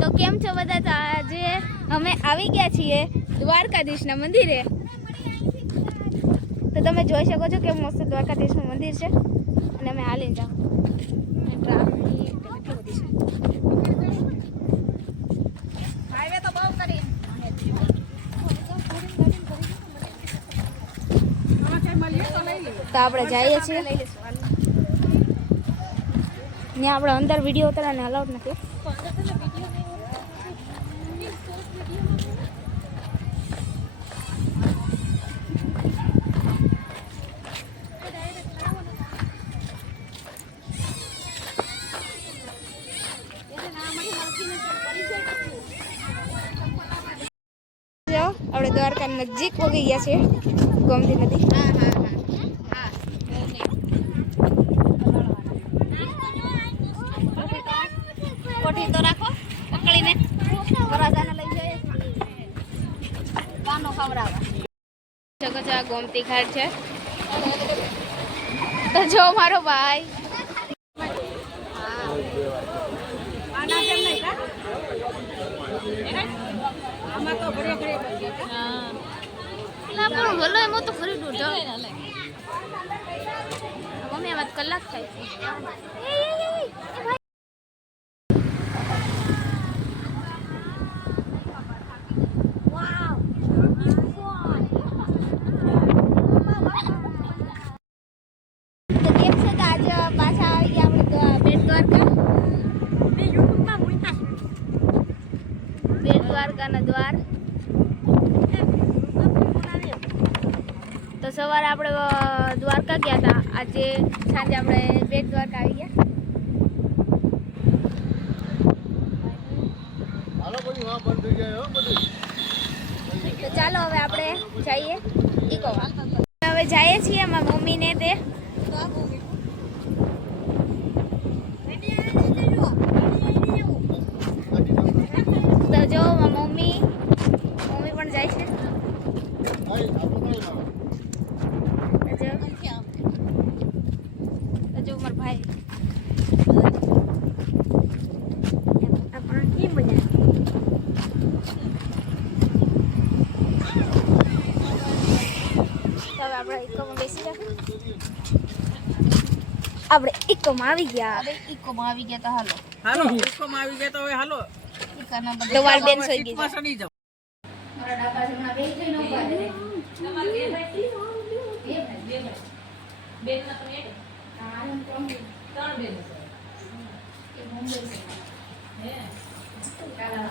તો કેમ છો બધા? તો આજે અમે આવી ગયા છીએ દ્વારકાધીશના મંદિરે. તો તમે જોઈ શકો છો કે મસ્ત દ્વારકાધીશનું મંદિર છે અને અમે હાલીને જાઉં. ટ્રાફિક કેટલી બધી છે. હાઈવે તો બહુ કરી. તો આપણે જઈએ છીએ ને આપણે અંદર વિડીયો ઉતારવાને અલાઉડ નથી. આપણે દ્વારકા નજીક પહોંચી ગયા છે. ગોમતી નદી. કોઠી તો રાખો પકડીને વરાજાને લઈ જાય કાનો ખવડાવવા. ગોમતી ઘાટ છે. તો જો મારો ભાઈ મમ્મી આમાં કલાક થાય છે. દ્વારકાના દ્વાર. તો સવારે આપણે દ્વારકા ગયા હતા. આજે સાંજે આપણે બેટ દ્વારકા આવી ગયા. તો ચાલો હવે આપણે જઈએ ઇકોમાં. હવે જઈએ છીએ અમારા મમ્મીને તે. તો જો મમ્મી પણ જાય છે. જો મારા ભાઈ આપણે ઇકોમાં આવી ગયા. ઇકોમાં આવી ગયા તો હાલો ઇકોમાં આવી ગયા તો હવે હાલો ઇકાના બદલે તો વાર બેન સોઈ ગઈ સડી જાવ. મારા ડાબા જમણા બે થઈને ઉભા રહે. તમારે બે ભાઈ બેન ના તો એક ત્રણ બેન છે કે મુંબઈ છે હે કાલા